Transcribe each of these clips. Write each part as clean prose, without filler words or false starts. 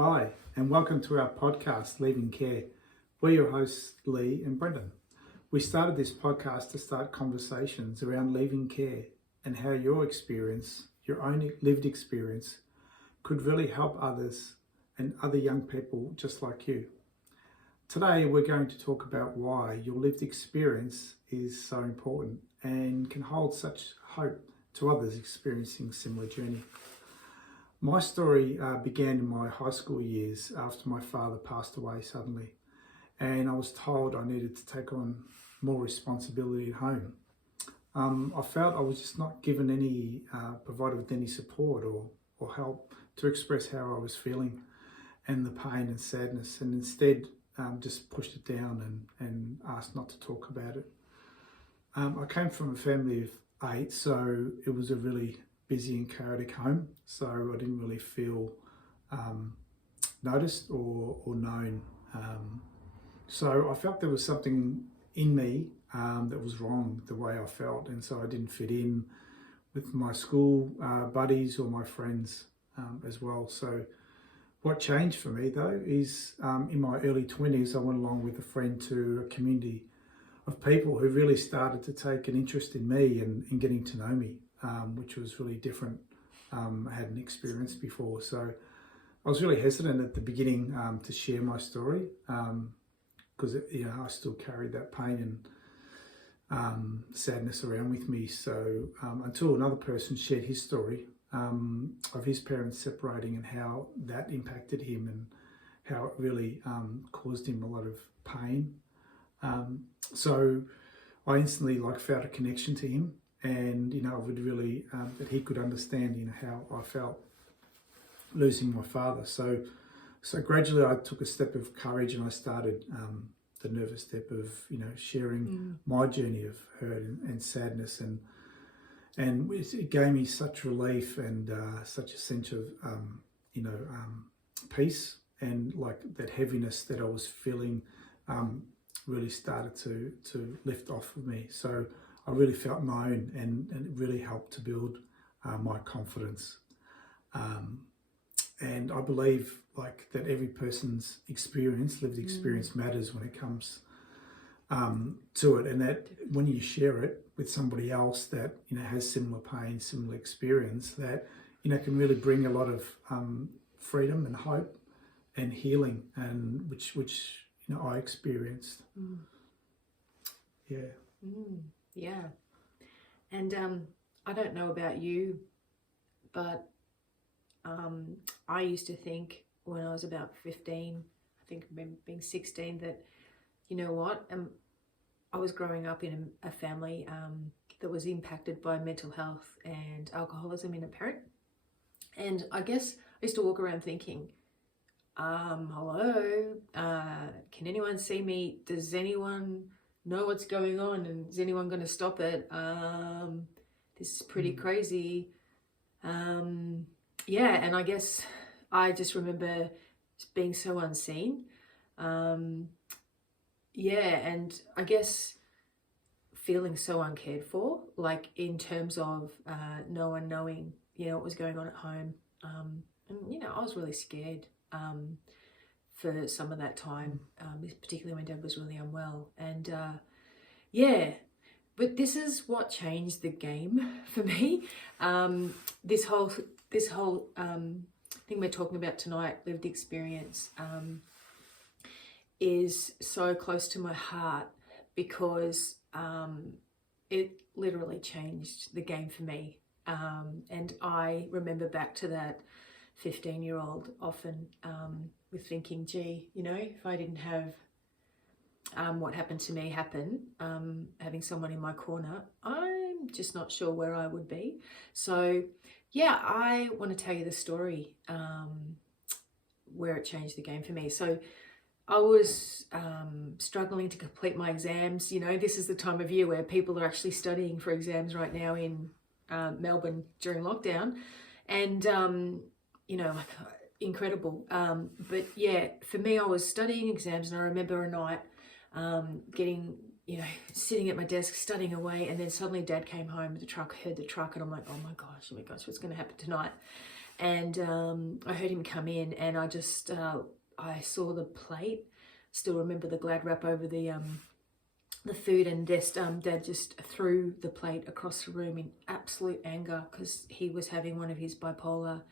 Hi, and welcome to our podcast, Leaving Care. We're your hosts, Lee and Brendan. We started this podcast to start conversations around leaving care and how your experience, your own lived experience, could really help others and other young people just like you. Today, we're going to talk about why your lived experience is so important and can hold such hope to others experiencing similar journey. My story began in my high school years after my father passed away suddenly, and I was told I needed to take on more responsibility at home. I felt I was just not given any, provided with any support or help to express how I was feeling and the pain and sadness, and instead just pushed it down and asked not to talk about it. I came from a family of 8, so it was a really busy and chaotic home, so I didn't really feel noticed or known. So I felt there was something in me that was wrong the way I felt, and so I didn't fit in with my school buddies or my friends as well. So what changed for me though is in my early 20s, I went along with a friend to a community of people who really started to take an interest in me and in getting to know me. Which was really different. I hadn't experienced before. So I was really hesitant at the beginning to share my story because I still carried that pain and sadness around with me. So until another person shared his story of his parents separating and how that impacted him and how it really caused him a lot of pain. So I instantly felt a connection to him. And I would really that he could understand how I felt losing my father. So gradually I took a step of courage and I started the nervous step of sharing my journey of hurt and sadness, and it gave me such relief and such a sense of peace, and that heaviness that I was feeling really started to lift off of me. So I really felt known, and it really helped to build my confidence. And I believe that every person's lived experience matters when it comes to it, and that when you share it with somebody else that has similar pain, similar experience, that can really bring a lot of freedom and hope and healing, and which I experienced. Yeah. Yeah. And I don't know about you, but I used to think when I was about 15, I think being 16, that, I was growing up in a family that was impacted by mental health and alcoholism in a parent. And I guess I used to walk around thinking, hello, can anyone see me? Does anyone know what's going on, and is anyone going to stop it? This is pretty crazy. And I guess I just remember being so unseen. And I guess feeling so uncared for, in terms of no one knowing, what was going on at home. And I was really scared for some of that time, particularly when Dad was really unwell. And but this is what changed the game for me. This whole thing we're talking about tonight, lived experience, is so close to my heart because it literally changed the game for me. And I remember back to that 15-year-old often with thinking, gee, if I didn't have what happened to me happen, having someone in my corner, I'm just not sure where I would be. So I want to tell you the story where it changed the game for me. So I was struggling to complete my exams. This is the time of year where people are actually studying for exams right now in Melbourne during lockdown. And incredible. But for me, I was studying exams, and I remember a night sitting at my desk studying away, and then suddenly Dad came home with the truck, heard the truck, and I'm like, oh my gosh, what's going to happen tonight? and I heard him come in, and I just I saw the plate. Still remember the Glad wrap over the food, and Dad just threw the plate across the room in absolute anger because he was having one of his bipolar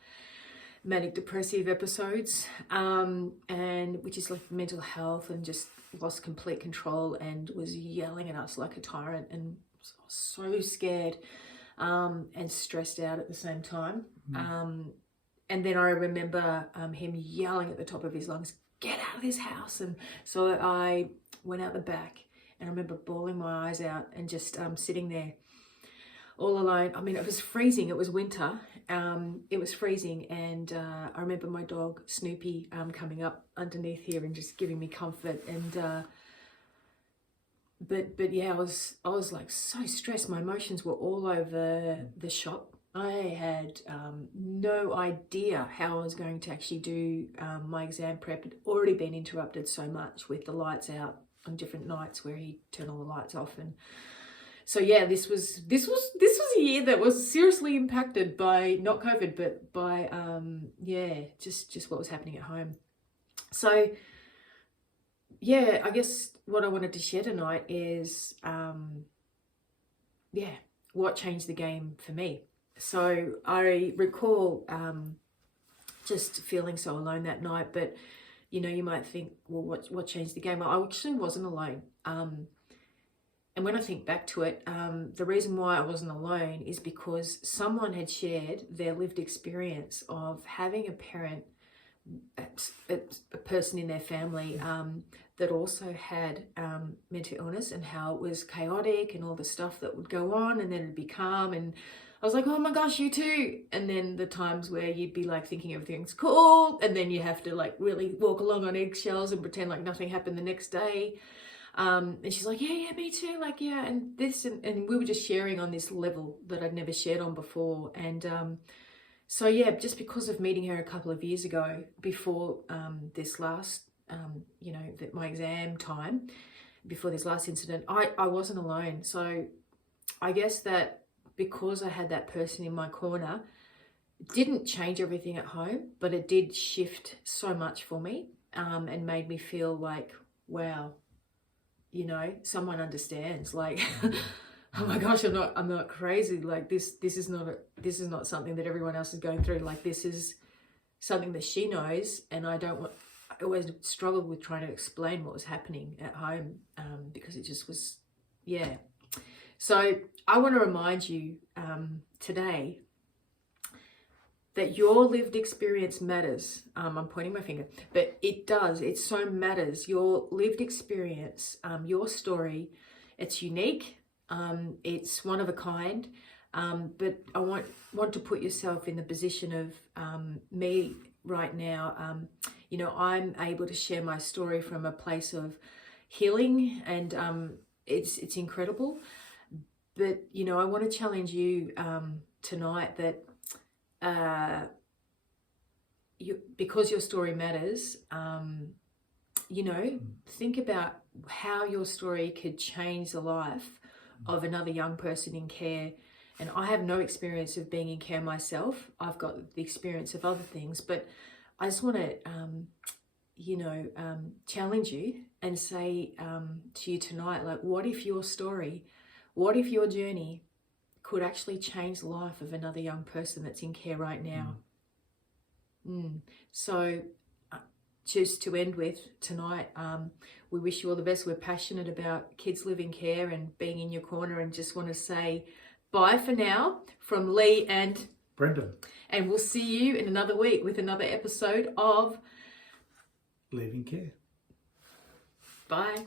manic depressive episodes, and which is like mental health, and just lost complete control and was yelling at us like a tyrant, and so scared and stressed out at the same time. And then I remember him yelling at the top of his lungs, "Get out of this house!" And so I went out the back, and I remember bawling my eyes out and just sitting there all alone. I mean, it was freezing. It was winter. It was freezing, and I remember my dog Snoopy coming up underneath here and just giving me comfort. And but yeah, I was like so stressed. My emotions were all over the shop. I had no idea how I was going to actually do my exam prep. It had already been interrupted so much with the lights out on different nights where he'd turn all the lights off. And so yeah, this was a year that was seriously impacted by not COVID, but by just what was happening at home. So yeah, I guess what I wanted to share tonight is what changed the game for me. So I recall just feeling so alone that night, but you know, you might think, well, what changed the game? Well, I actually wasn't alone. And when I think back to it, the reason why I wasn't alone is because someone had shared their lived experience of having a parent, a person in their family that also had mental illness, and how it was chaotic and all the stuff that would go on, and then it'd be calm. And I was like, oh my gosh, you too. And then the times where you'd be like thinking everything's cool, and then you have to like really walk along on eggshells and pretend like nothing happened the next day. And she's like, yeah, me too. Like, yeah, and this, and we were just sharing on this level that I'd never shared on before. And so yeah, just because of meeting her a couple of years ago before this last, my exam time, before this last incident, I wasn't alone. So I guess that because I had that person in my corner, it didn't change everything at home, but it did shift so much for me, and made me feel like, wow, you know, someone understands. Like, oh my gosh, I'm not crazy. Like this is not something that everyone else is going through. Like, this is something that she knows, and I always struggled with trying to explain what was happening at home, because it just was, yeah. So I want to remind you today that your lived experience matters. I'm pointing my finger, but it does. It so matters. Your lived experience, your story, it's unique. It's one of a kind. But I want to put yourself in the position of me right now. I'm able to share my story from a place of healing, and it's incredible. But, I want to challenge you tonight that because your story matters, think about how your story could change the life of another young person in care. And I have no experience of being in care myself. I've got the experience of other things, but I just want to, challenge you and say to you tonight, like, what if your story, what if your journey could actually change the life of another young person that's in care right now? So just to end with tonight, we wish you all the best. We're passionate about kids living care and being in your corner, and just want to say bye for now from Lee and Brendan. And we'll see you in another week with another episode of Living Care. Bye.